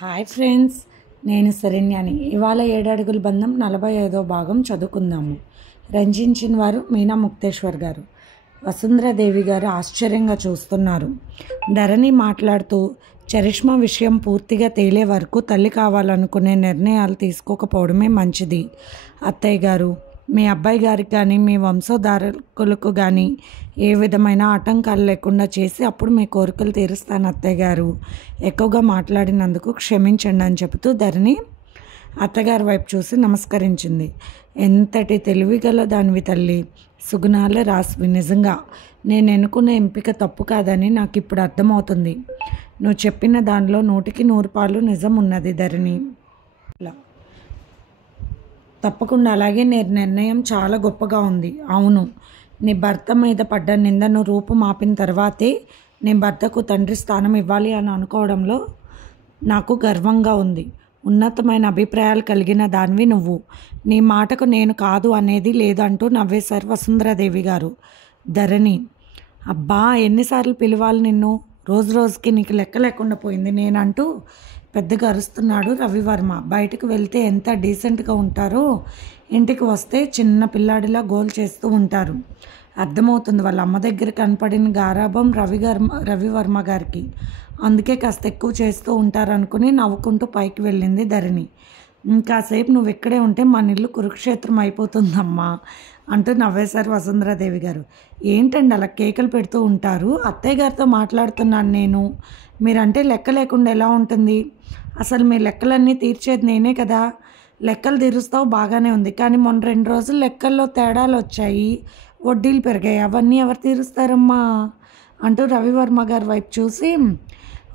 Hi friends, నేను శరణ్యాని. ఇవాళ 7 అడుగుల బంధం 45వ భాగం చదువుకుందాము. రంజించిన వారు మీనా ముక్తేశ్వర్ గారు. వసుంధరాదేవి గారు ఆశ్చర్యంగా చూస్తున్నారు. ధరణి మాట్లాడుతూ, చరిష్మా విషయం పూర్తిగా తేలే వరకు తల్లి కావాలనుకునే నిర్ణయాలు తీసుకోకపోవడమే మంచిది అత్తయ్య గారు. మీ అబ్బాయి గారికి కానీ మీ వంశోద్ధారకులకు కానీ ఏ విధమైన ఆటంకాలు లేకుండా చేసి అప్పుడు మీ కోరికలు తీరుస్తాను అత్తయ్య గారు. ఎక్కువగా మాట్లాడినందుకు క్షమించండి అని చెబుతూ ధరణి అత్తగారి వైపు చూసి నమస్కరించింది. ఎంతటి తెలివిగల దానివి తల్లి, సుగుణాలే రాసివి. నిజంగా నేను ఎన్నుకున్న ఎంపిక తప్పు కాదని నాకు ఇప్పుడు అర్థమవుతుంది. నువ్వు చెప్పిన దానిలో 100కి 100 పాలు నిజం ఉన్నది ధరణి. తప్పకుండా అలాగే నీ నిర్ణయం చాలా గొప్పగా ఉంది. అవును, నీ భర్త మీద పడ్డ నిందను రూపుమాపిన తర్వాతే నీ భర్తకు తండ్రి స్థానం ఇవ్వాలి అని అనుకోవడంలో నాకు గర్వంగా ఉంది. ఉన్నతమైన అభిప్రాయాలు కలిగిన దానివి నువ్వు. నీ మాటకు నేను కాదు అనేది లేదంటూ నవ్వేశారు వసుంధరాదేవి గారు. ధరణి, అబ్బా ఎన్నిసార్లు పిలవాలి నిన్ను, రోజు రోజుకి నీకు లెక్క లేకుండా పోయింది నేనంటూ పెద్దగా అరుస్తున్నాడు రవివర్మ. బయటకు వెళ్తే ఎంత డీసెంట్గా ఉంటారో ఇంటికి వస్తే చిన్న పిల్లాడిలా గోల్ చేస్తూ ఉంటారు. అర్థమవుతుంది వాళ్ళ అమ్మ దగ్గర కనపడిన గారాభం రవివర్మ గారికి. అందుకే కాస్త ఎక్కువ చేస్తూ ఉంటారు అనుకుని నవ్వుకుంటూ పైకి వెళ్ళింది ధరణి. ఇంకాసేపు నువ్వు ఇక్కడే ఉంటే మన ఇల్లు కురుక్షేత్రం అయిపోతుందమ్మా అంటూ నవ్వేశారు వసుంధరాదేవి గారు. ఏంటండి అలా కేకలు పెడుతూ ఉంటారు? అత్తయ్య గారితో మాట్లాడుతున్నాను నేను. మీరంటే లెక్క లేకుండా ఎలా ఉంటుంది? అసలు మీ లెక్కలన్నీ తీర్చేది నేనే కదా. లెక్కలు తీరుస్తావు బాగానే ఉంది, కానీ మొన్న 2 రోజులు లెక్కల్లో తేడాలు వచ్చాయి, వడ్డీలు పెరిగాయి. అవన్నీ ఎవరు తీరుస్తారమ్మా అంటూ రవివర్మ గారి వైపు చూసి,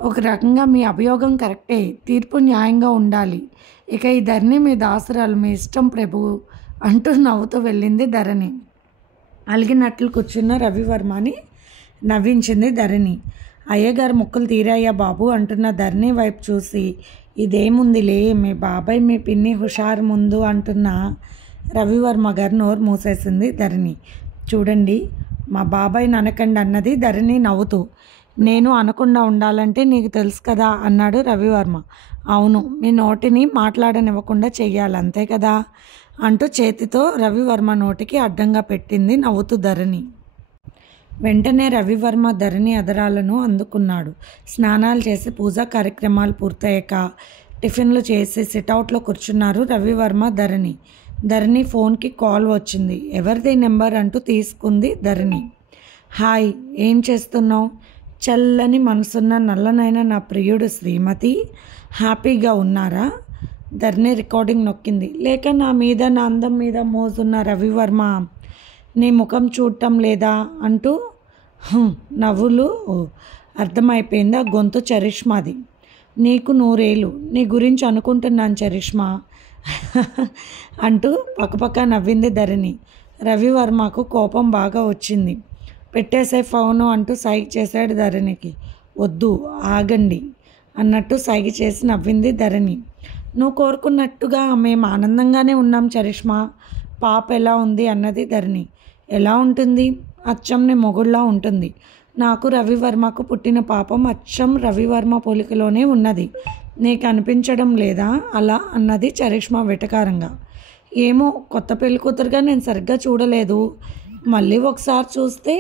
ఒక రకంగా మీ అభియోగం కరెక్టే, తీర్పు న్యాయంగా ఉండాలి. ఇక ఈ ధరణి మీ దాసురాలు, మీ ఇష్టం ప్రభు అంటూ నవ్వుతూ వెళ్ళింది ధరణి. అలిగినట్లు కూర్చున్న రవివర్మని నవ్వించింది ధరణి. అయ్యగారు మొక్కులు తీరాయ్యా బాబు అంటున్న ధరణి వైపు చూసి, ఇదేముందిలే మీ బాబాయ్ మీ పిన్ని హుషారు ముందు అంటున్న రవివర్మ గారు నోరు మూసేసింది ధరణి. చూడండి, మా బాబాయ్ అనకండి అన్నది ధరణి నవ్వుతూ. నేను అనకుండా ఉండాలంటే నీకు తెలుసు కదా అన్నాడు రవివర్మ. అవును, మీ నోటిని మాట్లాడనివ్వకుండా చెయ్యాలి అంతే కదా అంటూ చేతితో రవివర్మ నోటికి అడ్డంగా పెట్టింది నవ్వుతూ ధరణి. వెంటనే రవివర్మ ధరణి అదరాలను అందుకున్నాడు. స్నానాలు చేసి పూజా కార్యక్రమాలు పూర్తయ్యాక టిఫిన్లు చేసి సిట్అవుట్లో కూర్చున్నారు రవివర్మ ధరణి. ధరణి ఫోన్కి కాల్ వచ్చింది. ఎవరిది నెంబర్ అంటూ తీసుకుంది ధరణి. హాయ్, ఏం చేస్తున్నావు? చల్లని మనసున్న నల్లనైన నా ప్రియుడు శ్రీమతి, హ్యాపీగా ఉన్నారా? ధరణి రికార్డింగ్ నొక్కింది. లేక నా మీద నా అందం మీద మోజున్న రవివర్మ నీ ముఖం చూడటం లేదా అంటూ నవ్వులు. అర్థమైపోయింది ఆ గొంతు చరిష్మాది. నీకు 100 ఏళ్ళు, నీ గురించి అనుకుంటున్నాను చరిష్మా అంటూ పక్కపక్క నవ్వింది ధరణి. రవివర్మకు కోపం బాగా వచ్చింది. పెట్టేసే ఫోను అంటూ సైగ చేశాడు ధరణికి. వద్దు, ఆగండి అన్నట్టు సైగ చేసి నవ్వింది ధరణి. నువ్వు కోరుకున్నట్టుగా మేము ఆనందంగానే ఉన్నాం చరిష్మా. పాప ఎలా ఉంది అన్నది ధరణి. ఎలా ఉంటుంది? అచ్చం నీ మొగుళ్ళలా ఉంటుంది. నాకు రవివర్మకు పుట్టిన పాపం అచ్చం రవివర్మ పోలికలోనే ఉన్నది. నీకు అనిపించడం లేదా అలా అన్నది చరిష్మా వెటకారంగా. ఏమో, కొత్త పెళ్లి కూతురుగా నేను సరిగ్గా చూడలేదు. మళ్ళీ ఒకసారి చూస్తే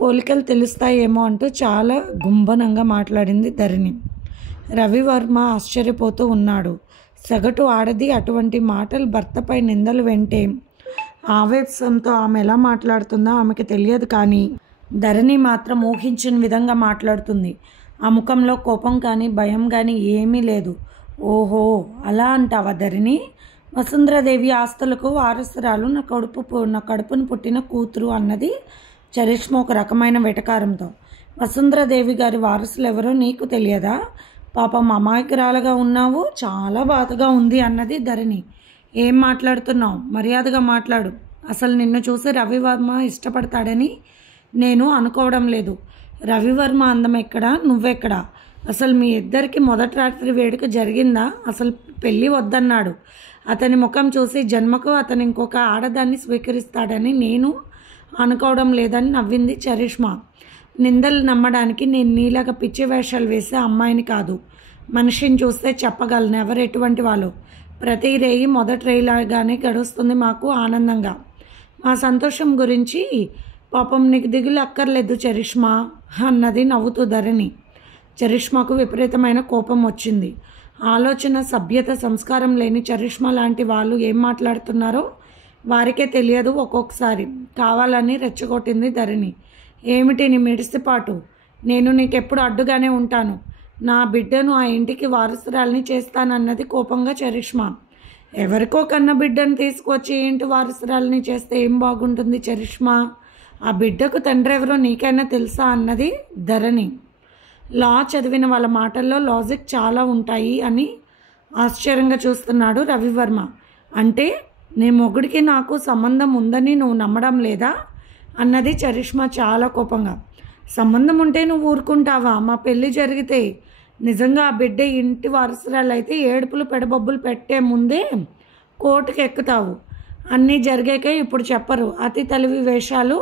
పోలికలు తెలుస్తాయేమో అంటూ చాలా గుంభనంగా మాట్లాడింది ధరణి. రవివర్మ ఆశ్చర్యపోతూ ఉన్నాడు. సగటు ఆడది అటువంటి మాటలు భర్తపై నిందలు వెంటే ఆవేశంతో ఆమె ఎలా మాట్లాడుతుందో ఆమెకి తెలియదు, కానీ ధరణి మాత్రం ఊహించిన విధంగా మాట్లాడుతుంది. ఆ ముఖంలో కోపం కానీ భయం కానీ ఏమీ లేదు. ఓహో, అలా అంటావా ధరణి? వసుంధరాదేవి ఆస్తులకు వారసురాలు, నా కడుపును పుట్టిన కూతురు అన్నది చరిష్మా ఒక రకమైన వెటకారంతో. వసుంధరాదేవి గారి వారసులు ఎవరో నీకు తెలియదా? పాపం అమాయకురాలుగా ఉన్నావు, చాలా బాధగా ఉంది అన్నది ధరణి. ఏం మాట్లాడుతున్నావు? మర్యాదగా మాట్లాడు. అసలు నిన్ను చూసి రవివర్మ ఇష్టపడతాడని నేను అనుకోవడం లేదు. రవివర్మ అందం ఎక్కడా, నువ్వెక్కడా? అసలు మీ ఇద్దరికి మొదటి రాత్రి వేడుక జరిగిందా? అసలు పెళ్ళి వద్దన్నాడు. అతని ముఖం చూసి జన్మకు అతను ఇంకొక ఆడదాన్ని స్వీకరిస్తాడని నేను అనుకోవడం లేదని నవ్వింది చరిష్మా. నిందలు నమ్మడానికి నేను నీలాగా పిచ్చి వేషాలు వేసే అమ్మాయిని కాదు. మనిషిని చూస్తే చెప్పగలను ఎవరు ఎటువంటి వాళ్ళు. ప్రతి రేయి మొదటి రేయిలాగానే గడుస్తుంది మాకు ఆనందంగా. మా సంతోషం గురించి పాపం నీకు దిగులు అక్కర్లేదు చరిష్మా అన్నది నవ్వుతూ ధరణి. చరిష్మాకు విపరీతమైన కోపం వచ్చింది. ఆలోచన, సభ్యత, సంస్కారం లేని చరిష్మా లాంటి వాళ్ళు ఏం మాట్లాడుతున్నారో వారికే తెలియదు. ఒక్కొక్కసారి కావాలని రెచ్చగొట్టింది ధరణి. ఏమిటి నీ మిడిసిపాటు? నేను నీకెప్పుడు అడ్డుగానే ఉంటాను. నా బిడ్డను ఆ ఇంటికి వారసురాల్ని చేస్తానన్నది కోపంగా చరిష్మా. ఎవరికో కన్న బిడ్డను తీసుకొచ్చి ఇంటి వారసురాల్ని చేస్తే ఏం బాగుంటుంది చరిష్మా? ఆ బిడ్డకు తండ్రి ఎవరో నీకైనా తెలుసా అన్నది ధరణి. లా చదివిన వాళ్ళ మాటల్లో లాజిక్ చాలా ఉంటాయి అని ఆశ్చర్యంగా చూస్తున్నాడు రవివర్మ. అంటే నీ మొగుడికి నాకు సంబంధం ఉందని నువ్వు నమ్మడం లేదా అన్నది చరిష్మా చాలా కోపంగా. సంబంధం ఉంటే నువ్వు ఊరుకుంటావా? మా పెళ్ళి జరిగితే నిజంగా ఆ బిడ్డ ఇంటి వారసురాలు అయితే ఏడుపులు పెడబొబ్బులు పెట్టే ముందే కోర్టుకు ఎక్కుతావు. అన్నీ జరిగాక ఇప్పుడు చెప్పరు. అతి తెలివి వేషాలు.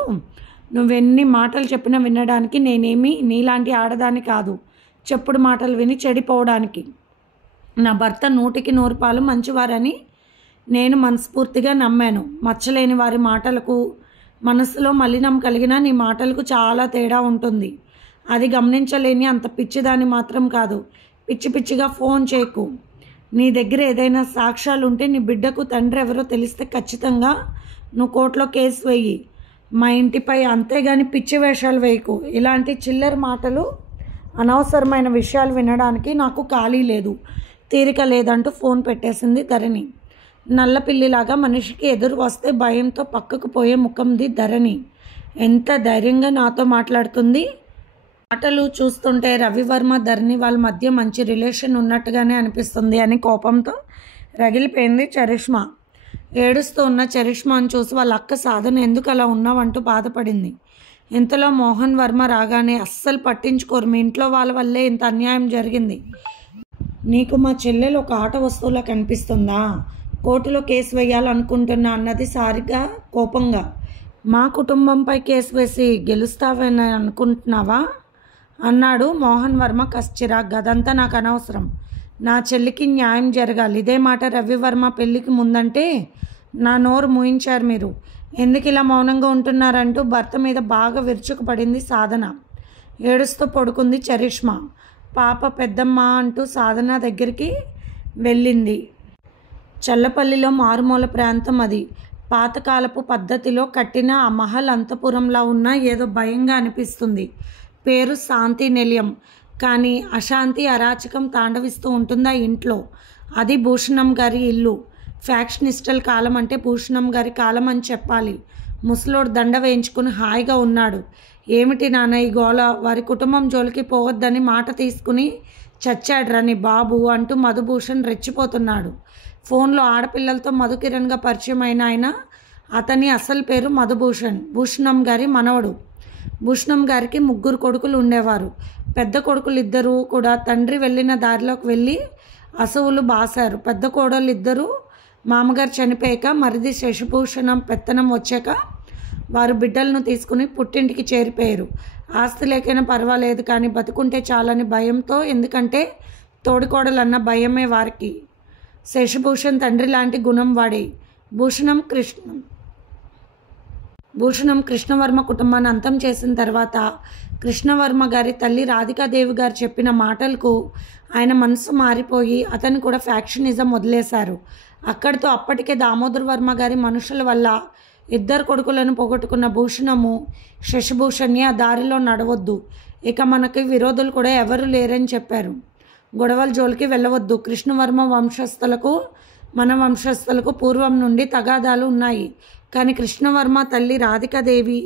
నువ్వెన్ని మాటలు చెప్పినా వినడానికి నేనేమి నీలాంటి ఆడదాన్ని కాదు. చెప్పుడు మాటలు విని చెడిపోవడానికి. నా భర్త 100కి 100 పాలు మంచివారని నేను మనస్ఫూర్తిగా నమ్మాను. మచ్చలేని వారి మాటలకు మనసులో మలినం కలిగిన నీ మాటలకు చాలా తేడా ఉంటుంది. అది గమనించలేని అంత పిచ్చిదాన్ని మాత్రం కాదు. పిచ్చి పిచ్చిగా ఫోన్ చేయకు. నీ దగ్గర ఏదైనా సాక్ష్యాలు ఉంటే నీ బిడ్డకు తండ్రి ఎవరో తెలిస్తే ఖచ్చితంగా నువ్వు కోర్టులో కేసు వేయి మా ఇంటిపై. అంతేగాని పిచ్చి వేషాలు వేయకు. ఇలాంటి చిల్లర మాటలు, అనవసరమైన విషయాలు వినడానికి నాకు ఖాళీ లేదు, తీరిక లేదంటూ ఫోన్ పెట్టేసింది ధరణి. నల్లపిల్లిలాగా మనిషికి ఎదురు వస్తే భయంతో పక్కకు పోయే ముఖంది ధరణి. ఎంత ధైర్యంగా నాతో మాట్లాడుతుంది. మాటలు చూస్తుంటే రవివర్మ ధరణి వాళ్ళ మధ్య మంచి రిలేషన్ ఉన్నట్టుగానే అనిపిస్తుంది అని కోపంతో రగిలిపోయింది చరిష్మా. ఏడుస్తూ ఉన్న చరిష్మాను చూసి వాళ్ళ అక్క సాధన ఎందుకు అలా ఉన్నావంటూ బాధపడింది. ఇంతలో మోహన్ వర్మ రాగానే అస్సలు పట్టించుకోరు. మీ ఇంట్లో వాళ్ళ వల్లే ఇంత అన్యాయం జరిగింది. నీకు మా చెల్లెలు ఒక ఆట వస్తువులా కనిపిస్తుందా? కోర్టులో కేసు వేయాలనుకుంటున్నా అన్నది సారిగా కోపంగా. మా కుటుంబంపై కేసు వేసి గెలుస్తావని అనుకుంటున్నావా అన్నాడు మోహన్ వర్మ చిరాగ్గా. అదంతా నాకు అనవసరం. నా చెల్లికి న్యాయం జరగాలి. ఇదే మాట రవివర్మ పెళ్ళికి ముందంటే నా నోరు మూయించారు మీరు. ఎందుకు ఇలా మౌనంగా ఉంటున్నారంటూ భర్త మీద బాగా విరుచుకుపడింది సాధన. ఏడుస్తూ పడుకుంది చరిష్మా. పాప పెద్దమ్మ అంటూ సాధన దగ్గరికి వెళ్ళింది. చల్లపల్లిలో మారుమూల ప్రాంతం అది. పాతకాలపు పద్ధతిలో కట్టిన ఆ మహల్ అంతపురంలా ఉన్నా ఏదో భయంగా అనిపిస్తుంది. పేరు శాంతి నిలయం, కానీ అశాంతి అరాచకం తాండవిస్తూ ఉంటుందా ఇంట్లో. అది భూషణం గారి ఇల్లు. ఫ్యాక్షనిస్టల్ కాలం అంటే భూషణం గారి కాలం అని చెప్పాలి. ముసలోడు దండ వేయించుకుని హాయిగా ఉన్నాడు. ఏమిటి నాన్న ఈ గోల? వారి కుటుంబం జోలికి పోవద్దని మాట తీసుకుని చచ్చాడ్రా నీ బాబు అంటూ మధుభూషణ్ రెచ్చిపోతున్నాడు. ఫోన్లో ఆడపిల్లలతో మధుకిరణ్గా పరిచయం అయిన ఆయన. అతని అసలు పేరు మధుభూషణ్, భూషణం గారి మనవడు. భూషణం గారికి 3 కొడుకులు ఉండేవారు. పెద్ద కొడుకులు ఇద్దరు కూడా తండ్రి వెళ్ళిన దారిలోకి వెళ్ళి అసువులు బాసారు. పెద్ద కోడళ్ళు ఇద్దరు మామగారు చనిపోయాక మరిది శశిభూషణం పెత్తనం వచ్చాక వారు బిడ్డలను తీసుకుని పుట్టింటికి చేరిపోయారు. ఆస్తి లేకైనా పర్వాలేదు కానీ బతుకుంటే చాలని భయంతో, ఎందుకంటే తోడికోడలన్న భయమే వారికి. శశిభూషణ్ తండ్రి లాంటి గుణం వాడే. భూషణం కృష్ణవర్మ కుటుంబాన్ని అంతం చేసిన తర్వాత కృష్ణవర్మ గారి తల్లి రాధికాదేవి గారు చెప్పిన మాటలకు ఆయన మనసు మారిపోయి అతను కూడా ఫ్యాక్షనిజం వదిలేశారు. అక్కడితో అప్పటికే దామోదర్ వర్మ గారి మనుషుల వల్ల 2 కొడుకులను పోగొట్టుకున్న భూషణము శశిభూషణ్ని ఆ దారిలో నడవద్దు, ఇక మనకి విరోధులు కూడా ఎవరు లేరని చెప్పారు. గొడవల జోలికి వెళ్ళవద్దు. కృష్ణవర్మ వంశస్థులకు మన వంశస్థులకు పూర్వం నుండి తగాదాలు ఉన్నాయి. కానీ కృష్ణవర్మ తల్లి రాధికాదేవి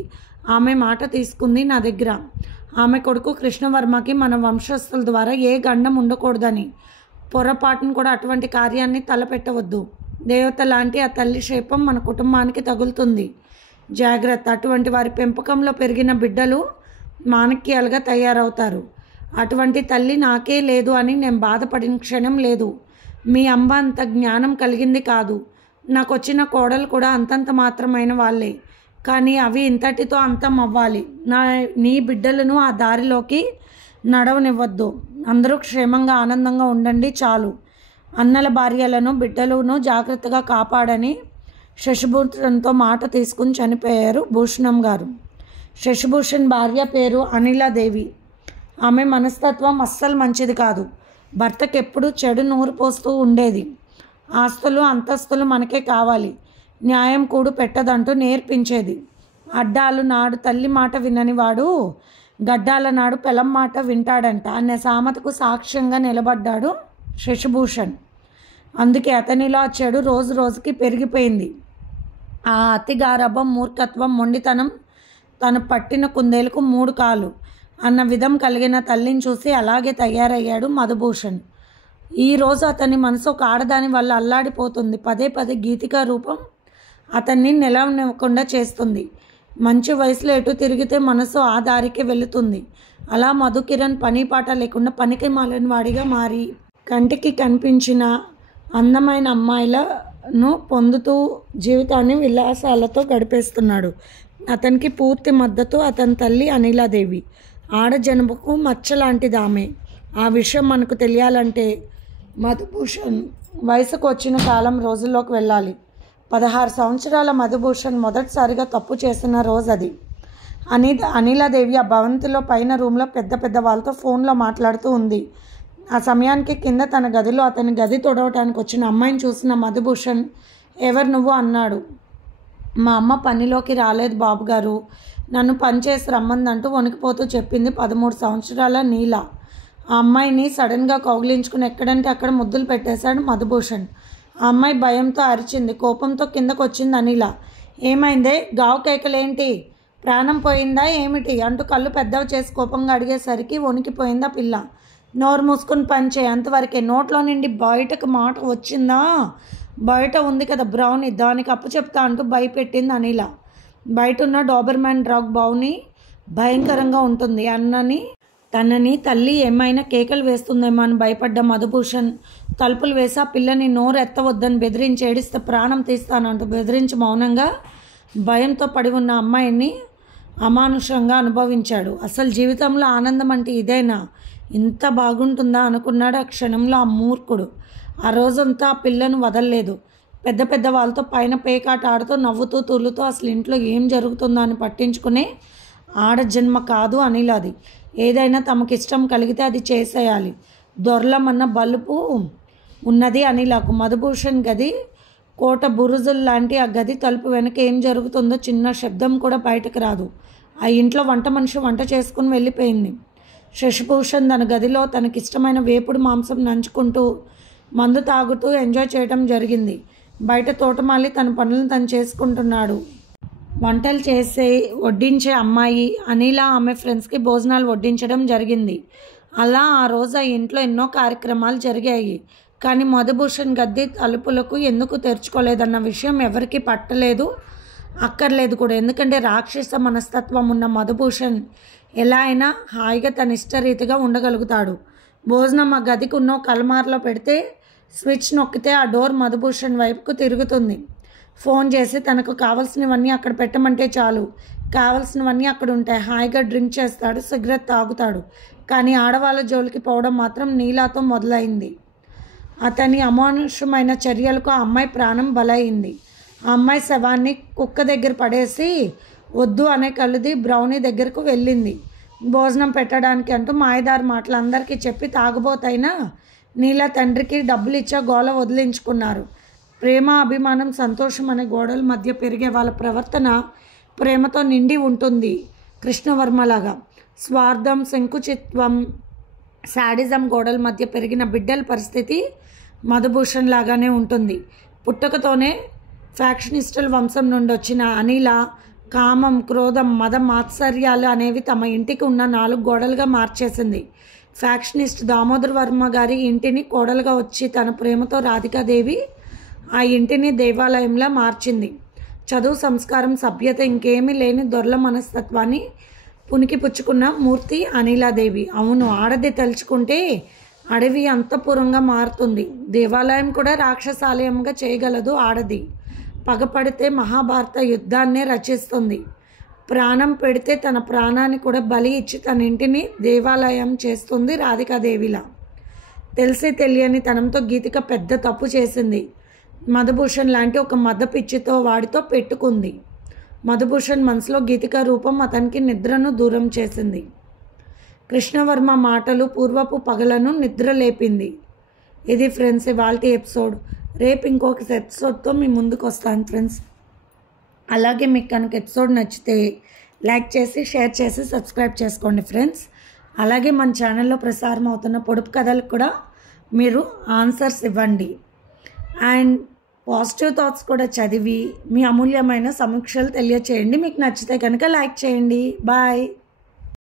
ఆమె మాట తీసుకుంది నా దగ్గర. ఆమె కొడుకు కృష్ణవర్మకి మన వంశస్థుల ద్వారా ఏ గండం ఉండకూడదని. పొరపాటును కూడా అటువంటి కార్యాన్ని తలపెట్టవద్దు. దేవత లాంటి ఆ తల్లి శాపం మన కుటుంబానికి తగులుతుంది. జాగ్రత్త. అటువంటి వారి పెంపకంలో పెరిగిన బిడ్డలు మాణిక్యాలుగా తయారవుతారు. అటువంటి తల్లి నాకే లేదు అని నేను బాధపడిన క్షణం లేదు. మీ అమ్మ అంత జ్ఞానం కలిగింది కాదు. నాకు వచ్చిన కోడలు కూడా అంతంత మాత్రమైన వాళ్ళే, కానీ అవి ఇంతటితో అంతం అవ్వాలి. నీ బిడ్డలను ఆ దారిలోకి నడవనివ్వద్దు. అందరూ క్షేమంగా ఆనందంగా ఉండండి చాలు. అన్నల భార్యలను బిడ్డలను జాగ్రత్తగా కాపాడని శశిభూషణ్తో మాట తీసుకుని చనిపోయారు భూషణం గారు. శశిభూషణ్ భార్య పేరు అనిలాదేవి. ఆమె మనస్తత్వం అస్సలు మంచిది కాదు. భర్తకు ఎప్పుడు చెడు నూరు పోస్తూ ఉండేది. ఆస్తులు అంతస్తులు మనకే కావాలి, న్యాయం కూడు పెట్టదంటూ నేర్పించేది. అడ్డాలు నాడు తల్లి మాట వినని వాడు గడ్డాల నాడు పెలం మాట వింటాడంట అనే సామెతకు సాక్ష్యంగా నిలబడ్డాడు శశిభూషణ్. అందుకే అతనిలో ఆ చెడు రోజు రోజుకి పెరిగిపోయింది. ఆ అతి గారాబం, మూర్ఖత్వం, మొండితనం, తను పట్టిన కుందేలకు 3 కాళ్ళు అన్న విధం కలిగిన తల్లిని చూసి అలాగే తయారయ్యాడు మధుభూషణ్. ఈరోజు అతని మనసు ఒక ఆడదాని వల్ల అల్లాడిపోతుంది. పదే పదే గీతికా రూపం అతన్ని నిలవనివ్వకుండా చేస్తుంది. మంచి వయసులో ఎటు తిరిగితే మనసు ఆ దారికి వెళుతుంది. అలా మధుకిరణ్ పని పాట లేకుండా పనికి మాలిన వాడిగా మారి కంటికి కనిపించిన అందమైన అమ్మాయిలను పొందుతూ జీవితాన్ని విలాసాలతో గడిపేస్తున్నాడు. అతనికి పూర్తి మద్దతు అతని తల్లి అనిలాదేవి. ఆడజన్మకు మచ్చలాంటిది ఆమె. ఆ విషయం మనకు తెలియాలంటే మధుభూషణ్ వయసుకు వచ్చిన కాలం రోజుల్లోకి వెళ్ళాలి. 16 సంవత్సరాల మధుభూషణ్ మొదటిసారిగా తప్పు చేసిన రోజు అది. అనిలాదేవి ఆ భవంతిలో పైన రూమ్లో పెద్ద పెద్ద వాళ్ళతో ఫోన్లో మాట్లాడుతూ ఉంది. ఆ సమయానికి కింద తన గదిలో అతని గది తొడవటానికి వచ్చిన అమ్మాయిని చూసిన మధుభూషణ్, ఎవరు నువ్వు అన్నాడు. మా అమ్మ పనిలోకి రాలేదు బాబుగారు, నన్ను పనిచేసి రమ్మందంటూ వణికిపోతూ చెప్పింది 13 సంవత్సరాల నీల. ఆ అమ్మాయిని సడన్గా కౌగిలించుకుని ఎక్కడంటే అక్కడ ముద్దులు పెట్టేశాడు మధుభూషణ్. ఆ అమ్మాయి భయంతో అరిచింది, కోపంతో కిందకు వచ్చింది అనిల. ఏమైందే, గావు కేకలేంటి, ప్రాణం పోయిందా ఏమిటి అంటూ కళ్ళు పెద్దవి చేసి కోపంగా అడిగేసరికి వణికిపోయిందా పిల్ల. నోరు మూసుకుని పనిచేయి, అంతవరకే. నోట్లో నుండి బయటకు మాట వచ్చిందా, బయట ఉంది కదా బ్రౌనీ, దానికి అప్పు చెప్తా అంటూ భయపెట్టింది అనిల. బయట ఉన్న డాబర్మ్యాన్ డ్రాగ్ బౌనీ భయంకరంగా ఉంటుంది అన్నని తనని తల్లి ఏమైనా కేకలు వేస్తుందేమో అని భయపడ్డ మధుభూషణ్ తలుపులు వేసి ఆ పిల్లని నోరు ఎత్తవద్దని బెదిరించి ఏడిస్తే ప్రాణం తీస్తానంటూ బెదిరించి మౌనంగా భయంతో పడి ఉన్న అమ్మాయిని అమానుషంగా అనుభవించాడు. అసలు జీవితంలో ఆనందం అంటే ఇదేనా, ఇంత బాగుంటుందా అనుకున్నాడు ఆ క్షణంలో ఆ మూర్ఖుడు. ఆ రోజంతా ఆ పిల్లను వదలలేదు. పెద్ద పెద్ద వాళ్ళతో పైన పేకాట ఆడుతూ నవ్వుతూ తుల్లుతూ అసలు ఇంట్లో ఏం జరుగుతుందో అని పట్టించుకునే ఆడజన్మ కాదు అనిలాది. ఏదైనా తమకిష్టం కలిగితే అది చేసేయాలి. దొరలమన్న బలుపు ఉన్నది అనిలకు. మధుభూషణ్ గది కోట బురుజుల్లాంటి ఆ గది తలుపు వెనక ఏం జరుగుతుందో చిన్న శబ్దం కూడా బయటకు రాదు. ఆ ఇంట్లో వంట మనిషి వంట చేసుకుని వెళ్ళిపోయింది. శశిభూషణ్ తన గదిలో తనకిష్టమైన వేపుడు మాంసం నంచుకుంటూ మందు తాగుతూ ఎంజాయ్ చేయడం జరిగింది. బయట తోటమాలి తన పనులను తను చేసుకుంటున్నాడు. వంటలు చేసే వడ్డించే అమ్మాయి అనిల ఆమె ఫ్రెండ్స్కి భోజనాలు వడ్డించడం జరిగింది. అలా ఆ రోజు ఆ ఇంట్లో ఎన్నో కార్యక్రమాలు జరిగాయి. కానీ మధుభూషణ్ గది తలుపులకు ఎందుకు తెరుచుకోలేదన్న విషయం ఎవరికి పట్టలేదు, అక్కర్లేదు కూడా. ఎందుకంటే రాక్షస మనస్తత్వం ఉన్న మధుభూషణ్ ఎలా అయినా హాయిగా తన ఇష్టరీతిగా ఉండగలుగుతాడు. భోజనం ఆ గదికి ఉన్న కల్మార్లో పెడితే స్విచ్ నొక్కితే ఆ డోర్ మధుభూషణ్ వైపుకు తిరుగుతుంది. ఫోన్ చేసి తనకు కావాల్సినవన్నీ అక్కడ పెట్టమంటే చాలు, కావాల్సినవన్నీ అక్కడ ఉంటాయి. హాయిగా డ్రింక్ చేస్తాడు, సిగరెట్ తాగుతాడు. కానీ ఆడవాళ్ళ జోలికి పోవడం మాత్రం నీలాతో మొదలైంది. అతని అమానుషమైన చర్యలకు ఆ అమ్మాయి ప్రాణం బలైంది. ఆ అమ్మాయి శవాన్ని కుక్క దగ్గర పడేసి వద్దు అనే కలుది బ్రౌనీ దగ్గరకు వెళ్ళింది. భోజనం పెట్టడానికి అంటూ మాయదారి మాటలు అందరికీ చెప్పి తాగుబోతైనా నీల తండ్రికి డబ్బులు ఇచ్చా గోల వదిలించుకున్నారు. ప్రేమ, అభిమానం, సంతోషం అనే గోడల మధ్య పెరిగే వాళ్ళ ప్రవర్తన ప్రేమతో నిండి ఉంటుంది. కృష్ణవర్మలాగా స్వార్థం, శంకుచిత్వం, శాడిజం గోడల మధ్య పెరిగిన బిడ్డల పరిస్థితి మధుభూషణ్ లాగానే ఉంటుంది. పుట్టుకతోనే ఫ్యాక్షనిస్టుల వంశం నుండి వచ్చిన అనిల కామం, క్రోధం, మదం, మాత్సర్యాలు అనేవి తమ ఇంటికి ఉన్న 4 గోడలుగా మార్చేసింది. ఫ్యాక్షనిస్ట్ దామోదర్ వర్మ గారి ఇంటిని కోడలుగా వచ్చి తన ప్రేమతో రాధికాదేవి ఆ ఇంటిని దేవాలయంలా మార్చింది. చదువు, సంస్కారం, సభ్యత ఇంకేమీ లేని దొరల మనస్తత్వాన్ని పునికి పుచ్చుకున్న మూర్తి అనిలాదేవి. అవును, ఆడది తలుచుకుంటే అడవి అంతఃపురంగా మారుతుంది. దేవాలయం కూడా రాక్షసాలయంగా చేయగలదు ఆడది. పగపడితే మహాభారత యుద్ధాన్నే రచిస్తుంది. ప్రాణం పెడితే తన ప్రాణాన్ని కూడా బలి ఇచ్చి తన ఇంటిని దేవాలయం చేస్తుంది రాధికాదేవిలా. తెలిసి తెలియని తనంతో గీతిక పెద్ద తప్పు చేసింది. మధుభూషణ్ లాంటి ఒక మద పిచ్చితో వాడితో పెట్టుకుంది. మధుభూషణ్ మనసులో గీతిక రూపం అతనికి నిద్రను దూరం చేసింది. కృష్ణవర్మ మాటలు పూర్వపు పగలను నిద్ర లేపింది. ఇది ఫ్రెండ్స్ ఇవాల్టి ఎపిసోడ్. రేపు ఇంకొక ఎపిసోడ్తో మీ ముందుకు వస్తాను ఫ్రెండ్స్. అలాగే మీకు కనుక ఎపిసోడ్ నచ్చితే లైక్ చేసి షేర్ చేసి సబ్స్క్రైబ్ చేసుకోండి ఫ్రెండ్స్. అలాగే మన ఛానల్లో ప్రసారం అవుతున్న పొడుపు కథలకు కూడా మీరు ఆన్సర్స్ ఇవ్వండి. అండ్ పాజిటివ్ థాట్స్ కూడా చదివి మీ అమూల్యమైన సమీక్షలు తెలియచేయండి. మీకు నచ్చితే కనుక లైక్ చేయండి. బాయ్.